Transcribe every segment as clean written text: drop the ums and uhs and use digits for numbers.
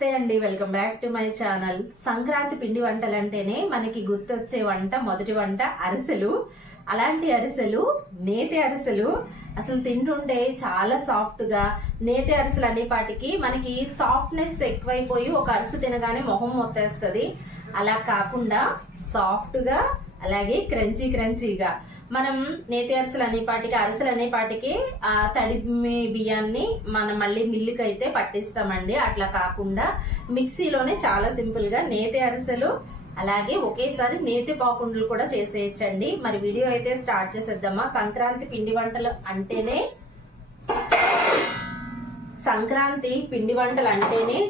నమస్తే అండి, welcome back to my channel. Sankranti పిండి వంటలు అంటేనే మనకి గుర్తొచ్చే వంట మొదటి వంట అరిసెలు. అలాంటి అరిసెలు నేతి అరిసెలు అసలు తింటుంటే చాలా సాఫ్ట్ గా, నేతి అరిసెలు అనేపాటికి మనకి సాఫ్ట్నెస్ ఎక్కువైపోయి ఒక అరిసె తినగానే మొహం మొత్తేస్తుంది. అలా కాకుండా సాఫ్ట్ గా అలాగే క్రంచీగా మనం నేతి అరిసెలు అనేపాటికి ఆ తడిమి బియ్యాన్ని మనం మళ్ళీ మిల్లుకి అయితే పట్టిస్తామండి. అట్లా కాకుండా మిక్సీలోనే చాలా సింపుల్ గా నేతి అరిసెలు అలాగే ఒకేసారి నేతి పాకుండలు కూడా చేసేయచ్చండి. మరి వీడియో అయితే స్టార్ట్ చేసేద్దామా. సంక్రాంతి పిండి వంటలు అంటేనే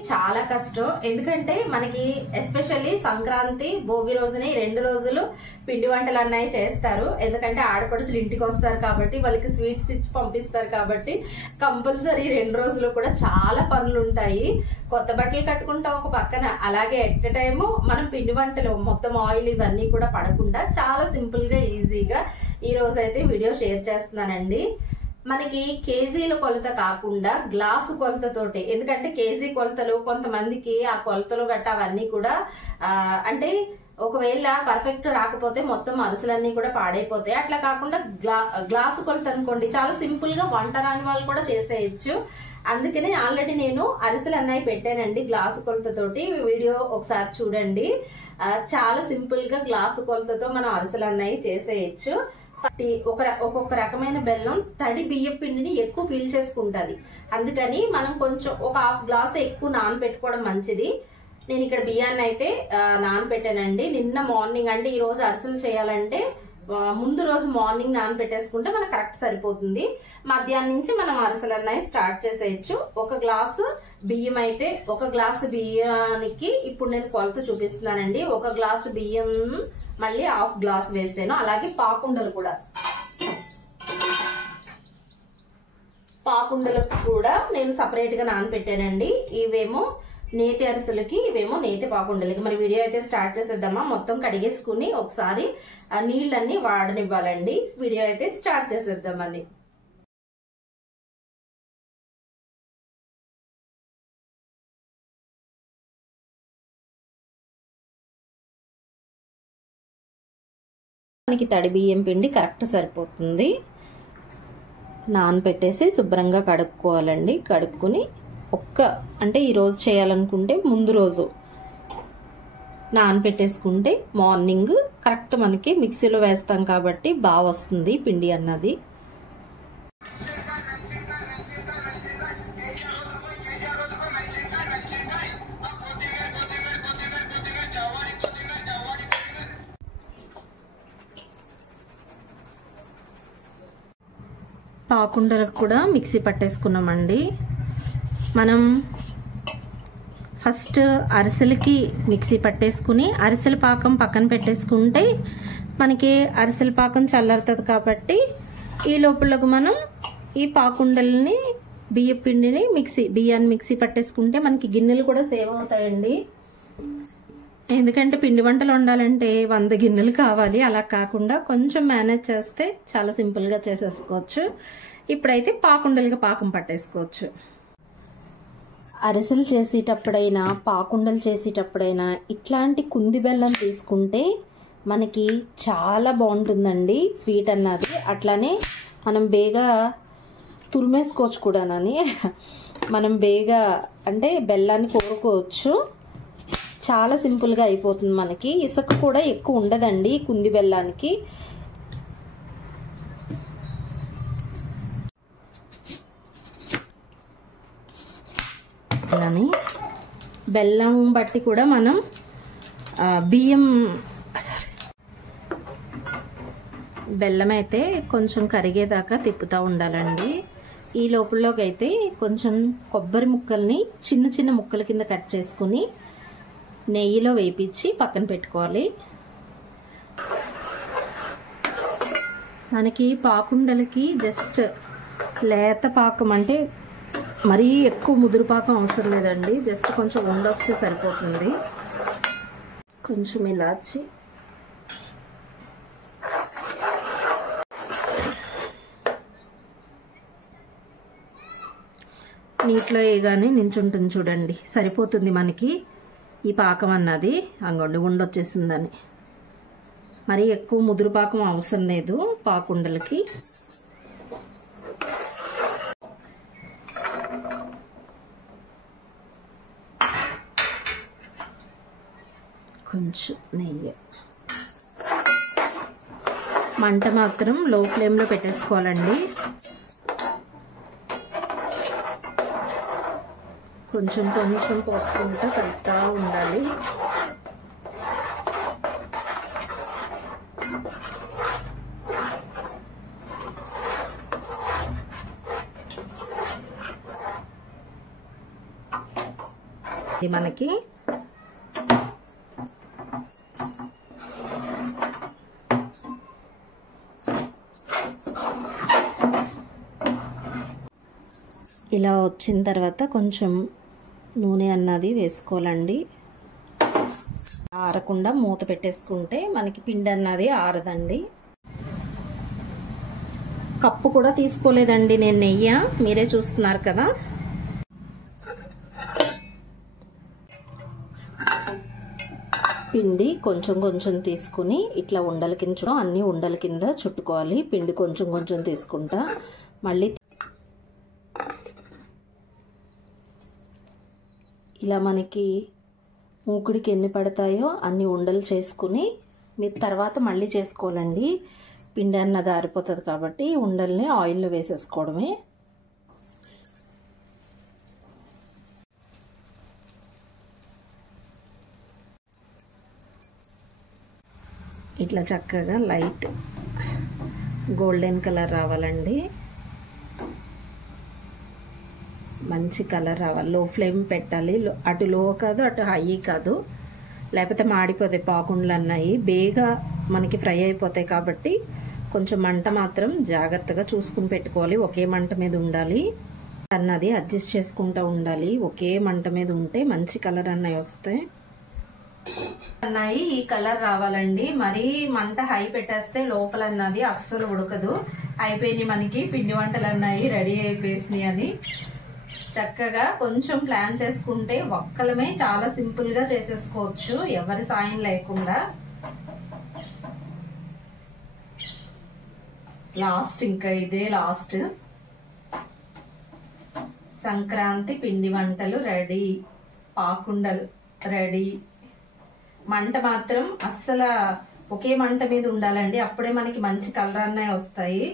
చాలా కష్టం. ఎందుకంటే మనకి ఎస్పెషల్లీ సంక్రాంతి భోగి రోజునే 2 రోజులు పిండి వంటలు అన్నవి చేస్తారు. ఎందుకంటే ఆడపడుచులు ఇంటికి వస్తారు కాబట్టి వాళ్ళకి స్వీట్స్ ఇచ్చి పంపిస్తారు కాబట్టి కంపల్సరీ 2 రోజులు కూడా చాలా పనులు ఉంటాయి. కొత్త బట్టలు కట్టుకుంటాం ఒక పక్కన, అలాగే ఎట్ ఎ టైము మనం పిండి వంటలు మొత్తం ఆయిల్ ఇవన్నీ కూడా పడకుండా చాలా సింపుల్ గా ఈజీగా ఈ రోజు అయితే వీడియో షేర్ చేస్తున్నానండి. మనకి కేజీల కొలత కాకుండా గ్లాసు కొలతతోటి, ఎందుకంటే కేజీ కొలతలు కొంతమందికి ఆ కొలతలు గట్ట అవన్నీ కూడా అంటే ఒకవేళ పర్ఫెక్ట్ రాకపోతే మొత్తం అరిసెలన్నీ కూడా పాడైపోతాయి. అట్లా కాకుండా గ్లాసు కొలత అనుకోండి, చాలా సింపుల్ గా వంట రాని వాళ్ళు కూడా చేసేయచ్చు. అందుకని ఆల్రెడీ నేను అరిసెలు అన్నవి పెట్టానండి గ్లాసు కొలతతోటి. వీడియో ఒకసారి చూడండి. చాలా సింపుల్ గా గ్లాసు కొలతతో మనం అరిసెలు అన్నవి చేసేయచ్చు. ఒక్కొక్క రకమైన బెల్లం తడి బియ్యం పిండిని ఎక్కువ పీల్ చేసుకుంటది. అందుకని మనం కొంచెం ఒక హాఫ్ గ్లాస్ ఎక్కువ నానబెట్టుకోవడం మంచిది. నేను ఇక్కడ బియ్యాన్ని అయితే నానబెట్టానండి. నిన్న మార్నింగ్, అంటే ఈ రోజు అరిసెలు చేయాలంటే ముందు రోజు మార్నింగ్ నానబెట్టేసుకుంటే మనకు కరెక్ట్ సరిపోతుంది. మధ్యాహ్నం నుంచి మనం అరిసెలు అన్నవి స్టార్ట్ చేసేయచ్చు. ఒక గ్లాసు బియ్యం అయితే, ఒక గ్లాసు బియ్యానికి ఇప్పుడు నేను కొలత చూపిస్తున్నానండి. ఒక గ్లాసు బియ్యం మళ్ళీ హాఫ్ గ్లాస్ వేసాను. అలాగే పాకుండలు కూడా నేను సపరేట్ గా నానబెట్టానండి. ఇవేమో నేతి అరిసెలకి, ఇవేమో నేతి పాకుండలకి. మరి వీడియో అయితే స్టార్ట్ చేసేద్దామా. మొత్తం కడిగేసుకుని ఒకసారి నీళ్ళన్నీ వాడనివ్వాలండి. వీడియో అయితే స్టార్ట్ చేసేద్దామని. మనకి తడి బియ్యం పిండి కరెక్ట్ సరిపోతుంది. నానబెట్టేసి శుభ్రంగా కడుక్కోవాలండి. కడుక్కుని అంటే ఈరోజు చేయాలనుకుంటే ముందు రోజు నానబెట్టేసుకుంటే మార్నింగ్ కరెక్ట్ మనకి మిక్సీలో వేస్తాం కాబట్టి బాగా వస్తుంది పిండి అన్నది. పాకుండలకు కూడా మిక్సీ పట్టేసుకున్నామండి. మనం ఫస్ట్ అరిసెలకి మిక్సీ పట్టేసుకుని అరిసెల పాకం పక్కన పెట్టేసుకుంటే మనకి అరిసెల పాకం చల్లారుతుంది కాబట్టి ఈ లోపలకు మనం ఈ పాకుండల్ని బియ్యాన్ని మిక్సీ పట్టేసుకుంటే మనకి గిన్నెలు కూడా సేవ్ అవుతాయండి. ఎందుకంటే పిండి వంటలు వండాలంటే 100 గిన్నెలు కావాలి. అలా కాకుండా కొంచెం మేనేజ్ చేస్తే చాలా సింపుల్గా చేసేసుకోవచ్చు. ఇప్పుడైతే పాకుండలుగా పాకం పట్టేసుకోవచ్చు. అరిసెలు చేసేటప్పుడైనా పాకుండలు చేసేటప్పుడైనా ఇట్లాంటి కుంది బెల్లం తీసుకుంటే మనకి చాలా బాగుంటుందండి స్వీట్ అన్నది. అట్లానే మనం బేగా తురిమేసుకోవచ్చు కూడానని, మనం బేగా అంటే బెల్లాన్ని కోరుకోవచ్చు. చాలా సింపుల్ గా అయిపోతుంది. మనకి ఇసుక కూడా ఎక్కువ ఉండదండి కుంది బెల్లానికి. బెల్లం బట్టి కూడా మనం బెల్లం అయితే కొంచెం కరిగేదాకా తిప్పుతూ ఉండాలండి. ఈ లోపలలోకి అయితే కొంచెం కొబ్బరి ముక్కల్ని చిన్న ముక్కల కింద కట్ చేసుకుని నెయ్యిలో వేపించి పక్కన పెట్టుకోవాలి. మనకి పాకుండలకి జస్ట్ లేత పాకం, అంటే మరీ ఎక్కువ ముదురు పాకం అవసరం లేదండి. జస్ట్ కొంచెం ఉండొస్తే సరిపోతుంది. కొంచెం ఇలాచి, నీటిలో వేయగానే నించుంటుంది చూడండి, సరిపోతుంది మనకి ఈ పాకం అన్నది. అంగండి ఉండొచ్చేసిందని, మరి ఎక్కువ ముదురు పాకం అవసరం లేదు పాకుండలకి. కొంచెం నెయ్యి, మంట మాత్రం లో ఫ్లేమ్లో పెట్టేసుకోవాలండి. కొంచెం కొంచెం పోసుకుంటూ కలుపుతూ ఉండాలి. ఇది మనకి ఇలా వచ్చిన తర్వాత కొంచెం నూనె అన్నది వేసుకోవాలండి. ఆరకుండా మూత పెట్టేసుకుంటే మనకి పిండి అన్నది ఆరదండి. కప్పు కూడా తీసుకోలేదండి నేను నెయ్యి, మీరే చూస్తున్నారు కదా. పిండి కొంచెం కొంచెం తీసుకుని ఇట్లా ఉండల కింద, అన్ని ఉండల కింద చుట్టుకోవాలి. పిండి కొంచెం కొంచెం తీసుకుంటా మళ్ళీ ఇలా మనకి మూకుడికి ఎన్ని పడతాయో అన్ని ఉండలు చేసుకుని మీరు తర్వాత మళ్ళీ చేసుకోవాలండి. పిండి అన్నది ఆరిపోతుంది కాబట్టి ఉండల్ని ఆయిల్లో వేసేసుకోవడమే. ఇట్లా చక్కగా లైట్ గోల్డెన్ కలర్ రావాలండి, మంచి కలర్ రావాలి. లో ఫ్లేమ్ పెట్టాలి, అటు లో కాదు అటు హై కాదు, లేకపోతే మాడిపోతాయి. పాకుండలు అన్నాయి బేగా మనకి ఫ్రై అయిపోతాయి కాబట్టి కొంచెం మంట మాత్రం జాగ్రత్తగా చూసుకుని పెట్టుకోవాలి. ఒకే మంట మీద ఉండాలి అన్నది, అడ్జస్ట్ చేసుకుంటూ ఉండాలి. ఒకే మంట మీద ఉంటే మంచి కలర్ అన్నవి వస్తాయి. అన్నాయి ఈ కలర్ రావాలండి. మరీ మంట హై పెట్టేస్తే లోపల అన్నది అస్సలు ఉడకదు. అయిపోయినాయి మనకి పిండి వంటలు అన్నాయి, రెడీ అయిపోయినాయి అని. చక్కగా కొంచెం ప్లాన్ చేసుకుంటే ఒక్కలమే చాలా సింపుల్ గా చేసేసుకోవచ్చు, ఎవరి సాయం లేకుండా. లాస్ట్ ఇంకా ఇదే లాస్ట్. సంక్రాంతి పిండి వంటలు రెడీ, పాకుండలు రెడీ. మంట మాత్రం అస్సలు ఒకే మంట మీద ఉండాలండి, అప్పుడే మనకి మంచి కలర్ అన్నవి వస్తాయి.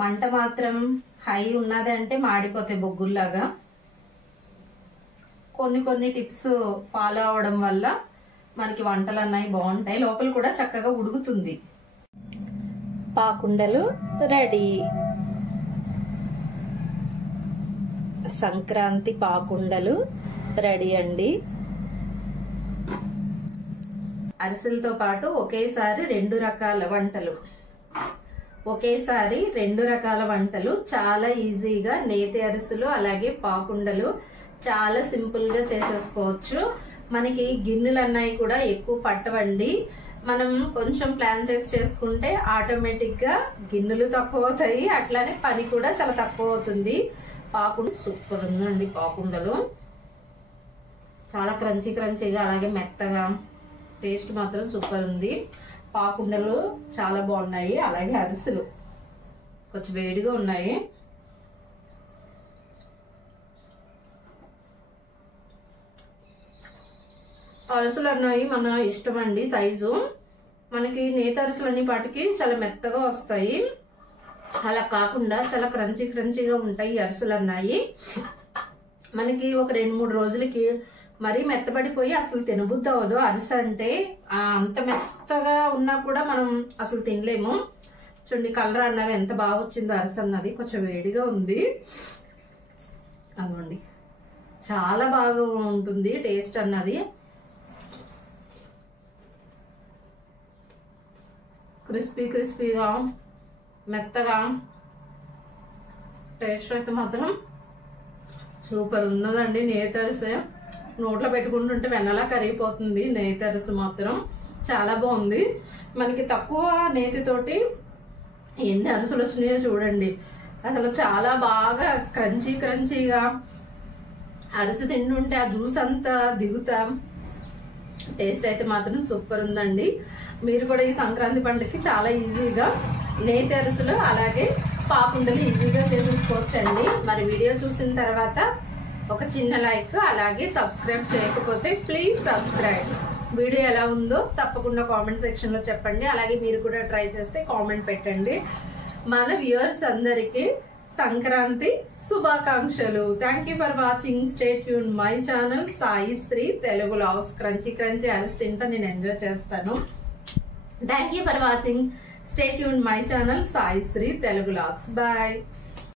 మంట మాత్రం హై ఉన్నది అంటే మాడిపోతాయి బొగ్గుల్లాగా. కొన్ని కొన్ని టిప్స్ ఫాలో అవడం వల్ల మనకి వంటలు అన్నవి బాగుంటాయి, లోపల కూడా చక్కగా ఉడుకుతుంది. పాకుండలు రెడీ. సంక్రాంతి పాకుండలు రెడీ అండి. అరిసెలతో పాటు ఒకేసారి రెండు రకాల వంటలు చాలా ఈజీగా, నేతి అరిసెలు అలాగే పాకుండలు చాలా సింపుల్ గా చేసేసుకోవచ్చు. మనకి గిన్నెలు అన్నవి కూడా ఎక్కువ పట్టవండి. మనం కొంచెం ప్లాన్ చేసి చేసుకుంటే ఆటోమేటిక్ గా గిన్నెలు తక్కువ అవుతాయి, అట్లానే పని కూడా చాలా తక్కువ అవుతుంది. పాకుండ సూపర్ ఉందండి. పాకుండలు చాలా క్రంచీగా అలాగే మెత్తగా, టేస్ట్ మాత్రం సూపర్ ఉంది. పాకుండలు చాలా బాగున్నాయి, అలాగే అరిసెలు కొంచెం వేడిగా ఉన్నాయి. అరిసెలు అన్నాయి మన ఇష్టం అండి సైజు. మనకి నేతి అరిసెలు అన్ని పాటికి చాలా మెత్తగా వస్తాయి, అలా కాకుండా చాలా క్రంచీగా ఉంటాయి అరిసెలు అన్నాయి. మనకి ఒక 2-3 రోజులకి మరీ మెత్తబడిపోయి అసలు తినబుద్ధి అవ్వదు. అరిసె అంటే అంత మెత్తగా ఉన్నా కూడా మనం అసలు తినలేము. చూడండి కలర్ అన్నది ఎంత బాగా వచ్చిందో. అరిసె అన్నది కొంచెం వేడిగా ఉంది, అవ్వండి చాలా బాగా ఉంటుంది టేస్ట్ అన్నది. క్రిస్పీగా మెత్తగా, టేస్ట్ అయితే మాత్రం సూపర్ ఉన్నదండి. నేతి అరిసె నోట్లో పెట్టుకుంటుంటే వెన్నలా కరిగిపోతుంది. నేతి అరిసె మాత్రం చాలా బాగుంది. మనకి తక్కువ నేతితోటి ఎన్ని అరిసెలు వచ్చినాయో చూడండి. అసలు చాలా బాగా క్రంచీ క్రంచీగా అరిసి తింటుంటే ఆ జ్యూస్ అంతా దిగుతాం. టేస్ట్ అయితే మాత్రం సూపర్ ఉందండి. మీరు కూడా ఈ సంక్రాంతి పండుగకి చాలా ఈజీగా నేతి అరిసెలు అలాగే పాకుండలు ఈజీగా చేసేసుకోవచ్చండి. మరి వీడియో చూసిన తర్వాత ఒక చిన్న లైక్, అలాగే సబ్స్క్రైబ్ చేయకపోతే ప్లీజ్ సబ్స్క్రైబ్. వీడియో ఎలా ఉందో తప్పకుండా కామెంట్ సెక్షన్ లో చెప్పండి. అలాగే మీరు కూడా ట్రై చేస్తే కామెంట్ పెట్టండి. మన వ్యూవర్స్ అందరికీ సంక్రాంతి శుభాకాంక్షలు. Thank you for watching. Stay tune my channel Sai Sri Telugu vlogs. Crunchy crunchy అరిసి తింటా నేను ఎంజాయ్ చేస్తాను. Thank you for watching. Stay tune my channel Sai Sri Telugu vlogs. Bye.